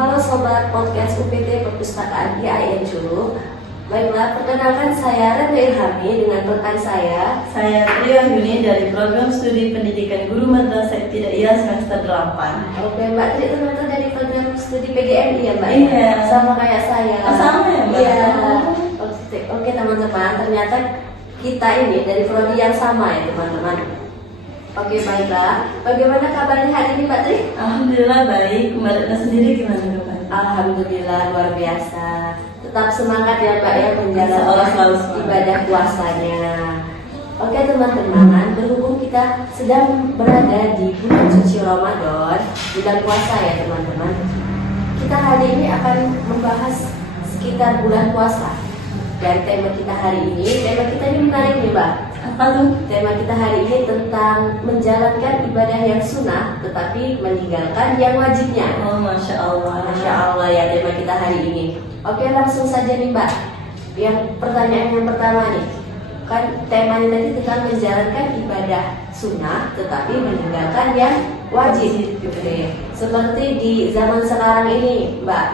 Halo Sobat Podcast UPT Perpustakaan IAIN Culu. Baiklah, perkenalkan saya Retno Ilhami dengan rekan saya Tria Yuni dari Program Studi Pendidikan Guru Madrasah Ibtidaiyah semester 8. Oke Mbak Tri, ternyata dari program studi PGMI ya Mbak? Iya. Sama kayak saya. Sama ya Mbak? Iya. Oke teman-teman, ternyata kita ini dari prodi yang sama ya teman-teman. Oke baiklah, bagaimana kabarnya hari ini Mbak Tri? Alhamdulillah baik. Mbak Retno sendiri gimana kabar? Alhamdulillah luar biasa. Tetap semangat ya Mbak ya menjalankan Selalu semangat. ibadah puasanya. Oke teman-teman, berhubung kita sedang berada di bulan suci Ramadan, bulan puasa ya teman-teman. Kita hari ini akan membahas sekitar bulan puasa. Dan tema kita hari ini menarik nih Mbak. Apa tuh? Tema kita hari ini tentang menjalankan ibadah yang sunnah tetapi meninggalkan yang wajibnya. Oh Masya Allah. Masya Allah ya tema kita hari ini. Oke langsung saja nih Mbak. Yang pertanyaan yang pertama nih, kan temanya tadi tentang menjalankan ibadah sunnah tetapi meninggalkan yang wajib. Oke. Seperti di zaman sekarang ini Mbak,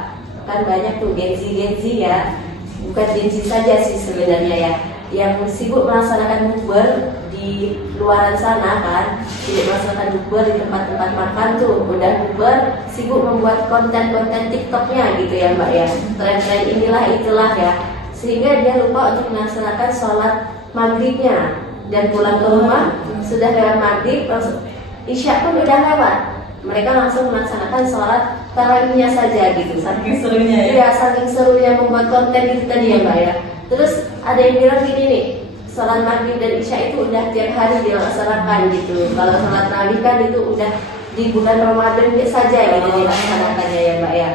kan banyak tuh genzi ya. Bukan genzi saja sih sebenarnya ya, yang sibuk melaksanakan bukber di luaran sana kan, tidak melaksanakan bukber di tempat-tempat makan tuh, udah bukber sibuk membuat konten-konten TikToknya gitu ya Mbak ya, tren-tren inilah itulah ya, sehingga dia lupa untuk melaksanakan sholat maghribnya dan pulang ke rumah sudah lewat maghrib, langsung isya pun udah lewat, mereka langsung melaksanakan sholat tarawihnya saja gitu. Saking serunya ya? Iya, saking serunya membuat konten itu tadi ya Mbak ya. Terus ada yang bilang gini nih, sholat maghrib dan isya itu udah tiap hari dilaksanakan gitu. Kalau sholat tarawih kan itu udah di bulan Ramadan saja ya gitu dilaksanakannya ya Mbak ya.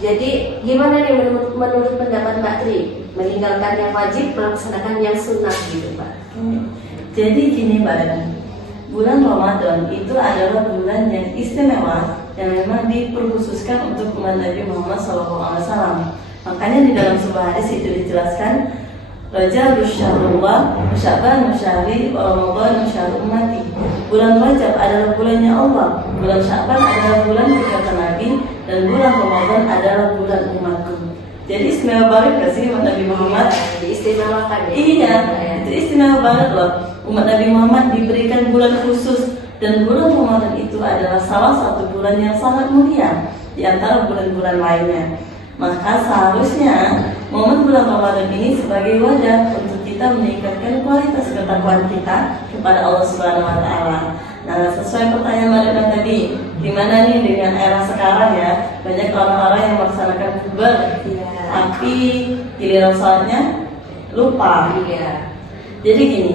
Jadi gimana nih menurut pendapat Mbak Tri, meninggalkan yang wajib, melaksanakan yang sunnah gitu Mbak? Jadi gini Mbak Retno, bulan Ramadan itu adalah bulan yang istimewa yang memang diperkhususkan untuk umat Nabi Muhammad SAW. Makanya di dalam sebuah hadis itu dijelaskan, Rajab Syahrullah, Sya'ban Syahri, Ramadan Syahrul Ummati. Bulan Rajab adalah bulannya Allah, bulan Sya'ban adalah bulan kata Nabi, dan bulan Ramadan adalah bulan umatku. Jadi istimewa banget gak sih umat Nabi Muhammad? Diistimewakan ya? Iya, itu istimewa banget loh. Umat Nabi Muhammad diberikan bulan khusus, dan bulan Ramadan itu adalah salah satu bulan yang sangat mulia di antara bulan-bulan lainnya. Maka seharusnya momen bulan Ramadan ini sebagai wadah untuk kita meningkatkan kualitas ketakwaan kita kepada Allah Subhanahu wa Ta'ala. Nah, sesuai pertanyaan Mbak Retno tadi, gimana nih dengan era sekarang ya? Banyak orang-orang yang melaksanakan bukber, tapi giliran sholatnya lupa. Iya. Jadi gini,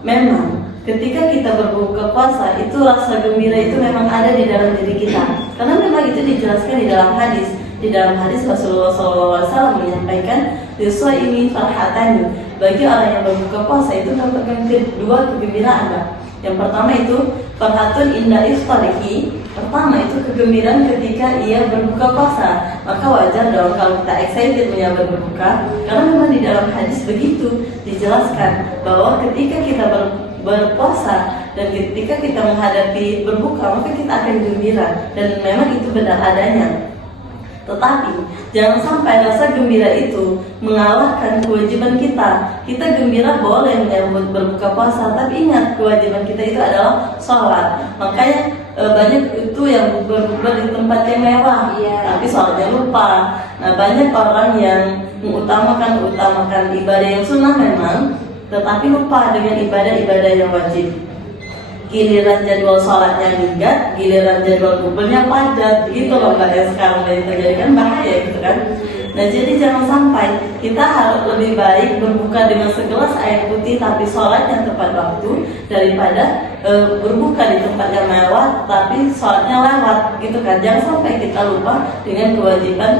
memang ketika kita berbuka puasa itu rasa gembira itu memang ada di dalam diri kita. Karena memang itu dijelaskan di dalam hadis. Di dalam hadis Rasulullah SAW menyampaikan, "Yuswa ini farhatan." Bagi orang yang berbuka puasa itu terdapat kedua kegembiraan. Yang pertama itu farhatun inda iftarihi. Pertama itu kegembiraan ketika ia berbuka puasa. Maka wajar dong kalau kita excited menyambut berbuka, karena memang di dalam hadis begitu dijelaskan bahwa ketika kita berpuasa dan ketika kita menghadapi berbuka, maka kita akan gembira, dan memang itu benar adanya. Tetapi jangan sampai rasa gembira itu mengalahkan kewajiban kita. Kita gembira boleh menyambut berbuka puasa, tapi ingat kewajiban kita itu adalah sholat. Makanya banyak itu yang bukber di tempat yang mewah, tapi sholatnya lupa. Nah, banyak orang yang mengutamakan ibadah yang sunnah memang, tetapi lupa dengan ibadah-ibadah yang wajib. Giliran jadwal sholatnya minggat, giliran jadwal bukbernya padat, gitu loh Mbak ya, sekarang yang terjadi kan bahaya gitu kan. Nah, jadi jangan sampai kita harus lebih baik berbuka dengan segelas air putih tapi sholatnya tepat waktu daripada berbuka di tempat yang mewah tapi sholatnya lewat gitu kan. Jangan sampai kita lupa dengan kewajiban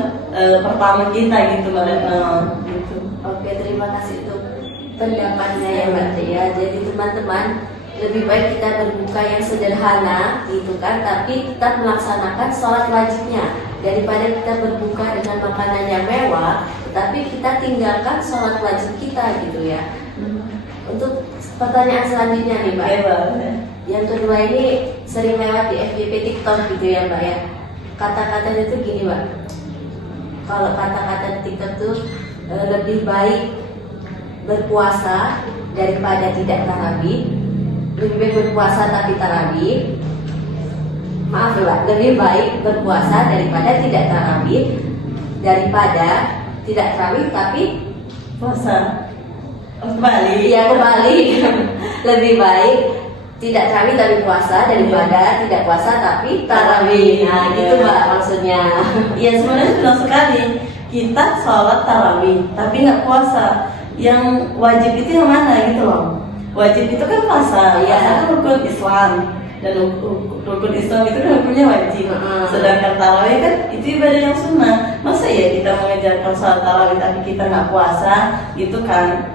pertama kita gitu Mbak Retno gitu. Oke, terima kasih untuk pendapatnya ya Mbak Tri ya. Jadi teman-teman, lebih baik kita berbuka yang sederhana gitu kan, tapi tetap melaksanakan sholat wajibnya daripada kita berbuka dengan makanan yang mewah tetapi kita tinggalkan sholat wajib kita gitu ya. Untuk pertanyaan selanjutnya nih Mbak, yang kedua ini sering lewat di FYP TikTok gitu ya Mbak ya. kata-katanya itu gini Mbak. Kalau kata-kata di TikTok tuh lebih baik berpuasa daripada tidak tarawih, lebih baik berpuasa tapi tarawih. Maaf ya Mbak, lebih baik berpuasa daripada tidak tarawih, daripada tidak tarawih tapi puasa. Kembali. Iya kembali. Lebih baik tidak tarawih tapi puasa daripada tidak puasa tapi tarawih. Nah gitu Mbak maksudnya. Iya sebenarnya benar sekali. Kita sholat tarawih tapi nggak puasa. Yang wajib itu yang mana gitu loh. Wajib itu kan puasa. Iya. Puasa kan rukun Islam. Dan rukun Islam itu kan hukumnya wajib. Sedangkan tarawih kan itu ibadah yang sunnah. Masa ya kita mengejarkan sholat tarawih tapi kita nggak puasa gitu kan?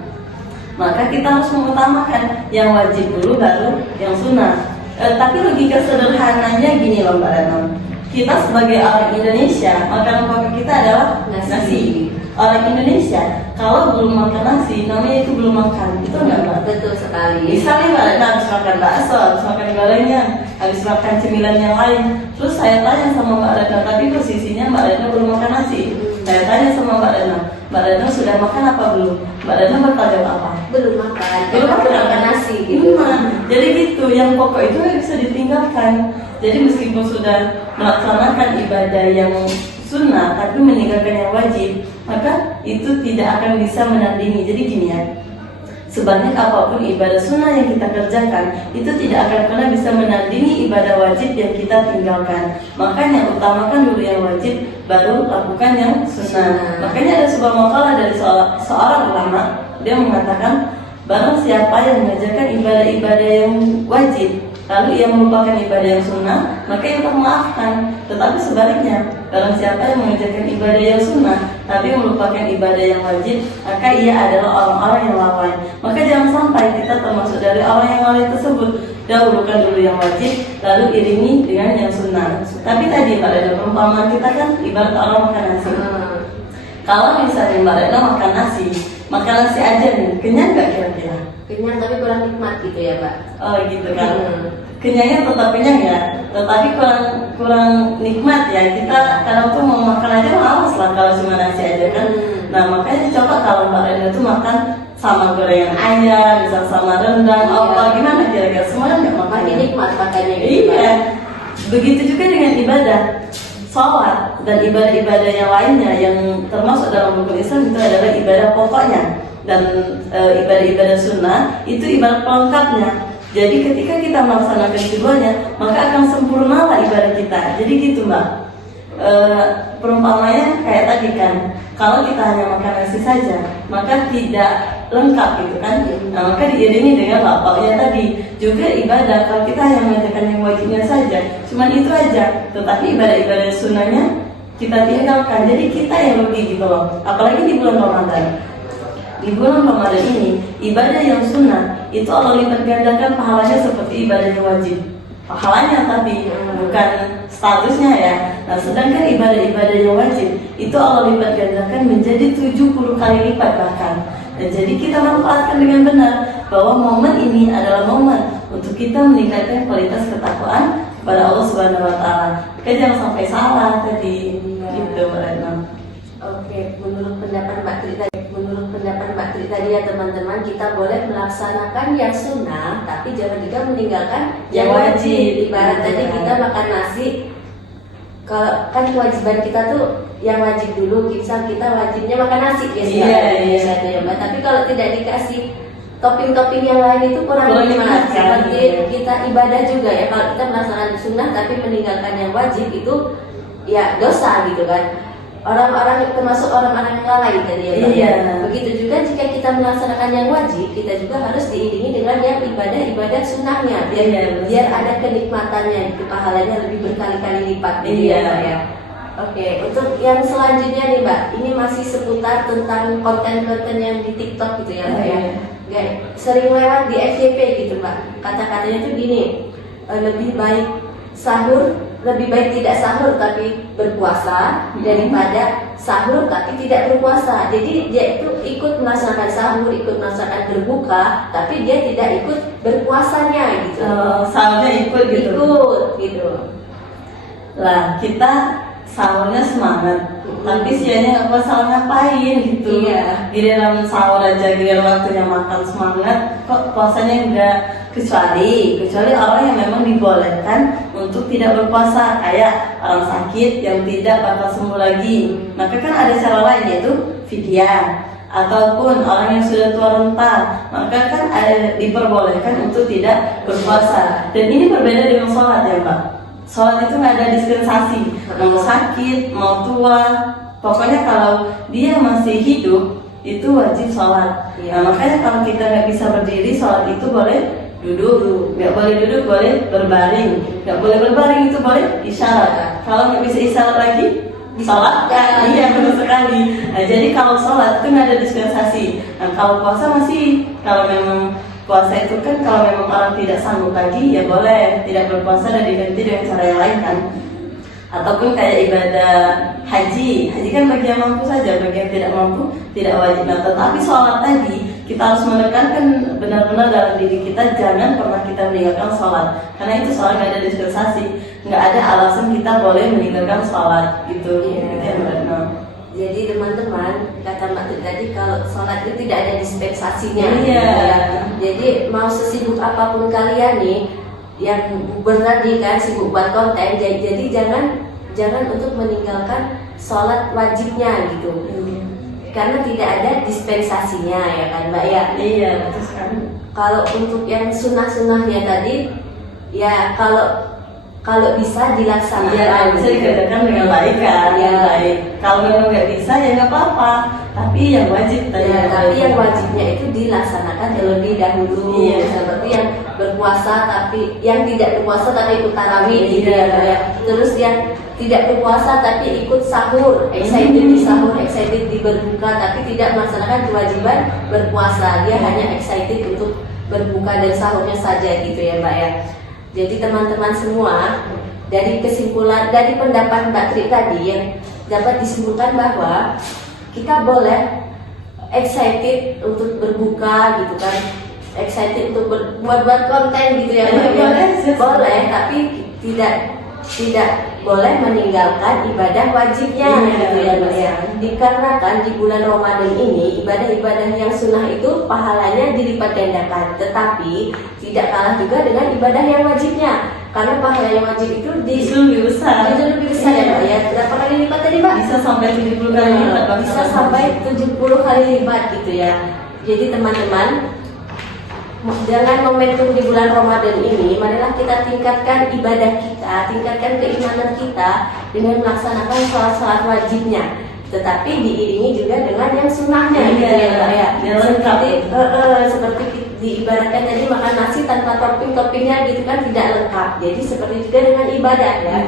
Maka kita harus mengutamakan yang wajib dulu baru yang sunnah. Tapi logika sederhananya gini loh Mbak Retno. Kita sebagai orang Indonesia, makanan pokok kita adalah nasi. Orang Indonesia kalau belum makan nasi, namanya itu belum makan. Itu enggak Mbak? Betul sekali. Misalnya Mbak Retno habis makan bakso, habis makan gorengan, habis makan cemilan yang lain. Terus saya tanya sama Mbak Retno, tapi posisinya Mbak Retno belum makan nasi. Saya tanya sama Mbak Retno, Mbak Retno sudah makan apa belum? Mbak Retno bertanya apa? Belum makan. Belum makan nasi gitu. Jadi gitu, yang pokok itu nggak bisa ditinggalkan. Jadi meskipun sudah melaksanakan ibadah yang sunnah, tapi meninggalkan yang wajib, maka itu tidak akan bisa menandingi. Jadi gini ya, sebanyak apapun ibadah sunnah yang kita kerjakan, itu tidak akan pernah bisa menandingi ibadah wajib yang kita tinggalkan. Makanya utamakan dulu yang wajib, baru lakukan yang sunnah. Makanya ada sebuah makalah dari seorang ulama, dia mengatakan, barang siapa yang mengerjakan ibadah-ibadah yang wajib, lalu ia melupakan ibadah yang sunnah, maka ia termaafkan. Tetapi sebaliknya, barang siapa yang mengerjakan ibadah yang sunnah tapi melupakan ibadah yang wajib, maka ia adalah orang-orang yang lalai. Maka jangan sampai kita termasuk dari orang yang lalai tersebut. Dahulukan dulu yang wajib, lalu iringi dengan yang sunnah. Tapi tadi Mbak Retno, perumpamaan kita kan ibarat orang makan nasi. Kalau misalnya Mbak Retno makan nasi aja nih, kenyang nggak kira-kira? Kenyang tapi kurang nikmat gitu ya Mbak. Oh gitu kan. Kenyangnya tetap kenyang ya, tetapi kurang nikmat ya. Kita kadang tuh mau makan aja males lah kalau cuma nasi aja kan. Nah makanya coba kalau Mbak Retno tuh makan sama gorengan ayam, misal sama rendang, apa gimana kira-kira, semuanya nggak makan. Makin nikmat makannya gitu. Iya. Begitu juga dengan ibadah sholat dan ibadah-ibadah yang lainnya yang termasuk dalam rukun Islam, itu adalah ibadah pokoknya. Dan ibadah-ibadah sunnah itu ibadah pelengkapnya. Jadi ketika kita melaksanakan keduanya, maka akan sempurnalah ibadah kita. Jadi gitu Mbak. Perumpamanya kayak tadi kan, kalau kita hanya makan nasi saja, maka tidak lengkap gitu kan. Nah, maka diiringi dengan lauknya tadi. Juga ibadah, kalau kita hanya mengerjakan yang wajibnya saja, cuman itu aja. Tetapi ibadah-ibadah sunnahnya kita tinggalkan. Jadi kita yang rugi gitu loh. Apalagi di bulan Ramadan. Di bulan Ramadan ini, ibadah yang sunnah itu Allah lipat gandakan pahalanya seperti ibadah yang wajib. Pahalanya tapi bukan statusnya ya. Nah sedangkan ibadah-ibadah yang wajib itu Allah lipat gandakan menjadi 70 kali lipat bahkan. Dan jadi kita manfaatkan dengan benar bahwa momen ini adalah momen untuk kita meningkatkan kualitas ketakwaan kepada Allah Subhanahu Wa Taala. Kita jangan sampai salah tadi gitu Mbak Retno. Oke, menurut pendapat Mbak Tri tadi ya teman-teman, kita boleh melaksanakan yang sunnah, tapi jangan juga meninggalkan yang wajib. Ibarat tadi kita makan nasi, kalau kan kewajiban kita tuh yang wajib dulu, misal kita wajibnya makan nasi biasanya ya Mbak. Tapi kalau tidak dikasih topping-topping yang lain itu kurang nikmat. Seperti kita ibadah juga ya, kalau kita melaksanakan sunnah tapi meninggalkan yang wajib itu ya dosa gitu kan. Orang-orang termasuk orang-orang yang lalai tadi ya Mbak. Iya. Begitu juga jika kita melaksanakan yang wajib, kita juga harus diiringi dengan yang ibadah sunnahnya biar ada kenikmatannya, itu pahalanya lebih berkali-kali lipat. Iya. Ya. Oke, untuk yang selanjutnya nih Mbak, ini masih seputar tentang konten-konten yang di TikTok gitu ya Mbak ya. Gak, sering lewat di FYP gitu Mbak. Kata-katanya tuh gini, lebih baik tidak sahur tapi berpuasa daripada sahur tapi tidak berpuasa. Jadi dia itu ikut melaksanakan sahur, ikut melaksanakan berbuka, tapi dia tidak ikut berpuasanya gitu. Sahurnya ikut gitu. Lah kita sahurnya semangat, tapi siangnya nggak puasa ngapain gitu. Iya. Giliran sahur aja, giliran waktunya makan semangat, kok puasanya enggak. Kecuali orang yang memang dibolehkan untuk tidak berpuasa, kayak orang sakit yang tidak bakal sembuh lagi, maka kan ada cara lain, yaitu fidyah. Ataupun orang yang sudah tua renta, maka kan ada diperbolehkan untuk tidak berpuasa. Dan ini berbeda dengan sholat ya Mbak. Sholat itu nggak ada dispensasi, mau sakit, mau tua, pokoknya kalau dia masih hidup itu wajib sholat. Nah, makanya kalau kita nggak bisa berdiri, sholat itu boleh duduk, nggak boleh duduk, boleh berbaring, nggak boleh berbaring itu boleh isyarat. Kalau nggak bisa isyarat lagi, sholat kan? Iya benar sekali. Nah, jadi kalau sholat itu nggak ada dispensasi. Nah, kalau puasa masih, kalau memang puasa itu kan kalau memang orang tidak sanggup lagi ya boleh tidak berpuasa dan diganti dengan cara yang lain kan. Ataupun kayak ibadah haji kan bagi yang mampu saja, bagi yang tidak mampu tidak wajib. Nah, tetapi sholat tadi kita harus menekankan benar-benar dalam diri kita, jangan pernah kita meninggalkan sholat, karena itu sholat nggak ada dispensasi, nggak ada alasan kita boleh meninggalkan sholat gitu. Itu yang benar. Jadi teman-teman, kata Mbak Tri tadi kalau sholat itu tidak ada dispensasinya. Iya. Jadi mau sesibuk apapun kalian nih, yang benar nih kan sibuk buat konten, jadi jangan untuk meninggalkan sholat wajibnya gitu. Karena tidak ada dispensasinya ya kan Mbak ya. Iya betul sekali. Kalau untuk yang sunnah-sunnahnya tadi, ya kalau bisa dilaksanakan. Iya, bisa dikerjakan dengan baik kan. Ya. Baik. Kalau memang nggak bisa ya nggak apa-apa. Tapi yang wajib tadi. Ya, tapi yang wajibnya itu dilaksanakan terlebih dahulu. Iya. Seperti yang berpuasa tapi yang tidak berpuasa tapi ikut tarawih gitu ya. Terus yang tidak berpuasa tapi ikut sahur, excited di sahur, excited di berbuka, tapi tidak melaksanakan kewajiban berpuasa. Dia hanya excited untuk berbuka dan sahurnya saja gitu ya Mbak ya. Jadi teman-teman semua, dari kesimpulan dari pendapat Mbak Tri tadi yang dapat disimpulkan bahwa kita boleh excited untuk berbuka gitu kan, excited untuk buat konten gitu ya Mbak ya. Boleh, tapi tidak boleh meninggalkan ibadah wajibnya gitu ya Mbak ya. Dikarenakan di bulan Ramadan ini ibadah-ibadah yang sunnah itu pahalanya dilipat gandakan, tetapi tidak kalah juga dengan ibadah yang wajibnya, karena pahala yang wajib itu lebih besar. Lebih besar ya Mbak ya. Berapa kali lipat tadi Mbak? Bisa sampai 70 kali lipat. Bisa sampai 70 kali lipat gitu ya. Jadi teman-teman, dengan momentum di bulan Ramadan ini, marilah kita tingkatkan ibadah kita, tingkatkan keimanan kita dengan melaksanakan sholat-sholat wajibnya, tetapi diiringi juga dengan yang sunnahnya gitu ya Mbak ya. Seperti diibaratkan tadi makan nasi tanpa topping-toppingnya gitu kan tidak lengkap. Jadi seperti juga dengan ibadah ya.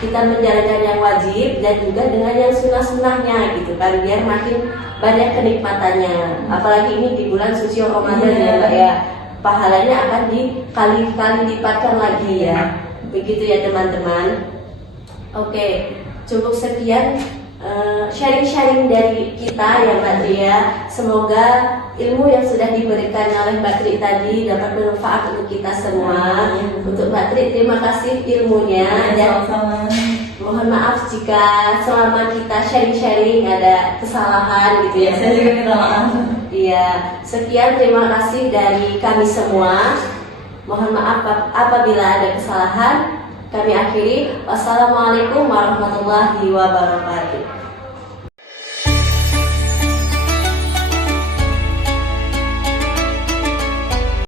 Kita menjalankan yang wajib dan juga dengan yang sunnah-sunnahnya gitu kan, biar makin banyak kenikmatannya. Apalagi ini di bulan suci Ramadan ya Mbak ya, pahalanya akan dikali-kali lipatkan lagi ya. Begitu ya teman-teman. Oke, cukup sekian sharing-sharing dari kita ya Mbak Tri ya. Semoga ilmu yang sudah diberikan oleh Mbak Tri tadi dapat bermanfaat untuk kita semua. Untuk Mbak Tri, terima kasih ilmunya, dan mohon maaf jika selama kita sharing-sharing ada kesalahan gitu ya. Saya juga minta maaf. Iya, sekian terima kasih dari kami semua. Mohon maaf apabila ada kesalahan. Kami akhiri. Wassalamualaikum warahmatullahi wabarakatuh.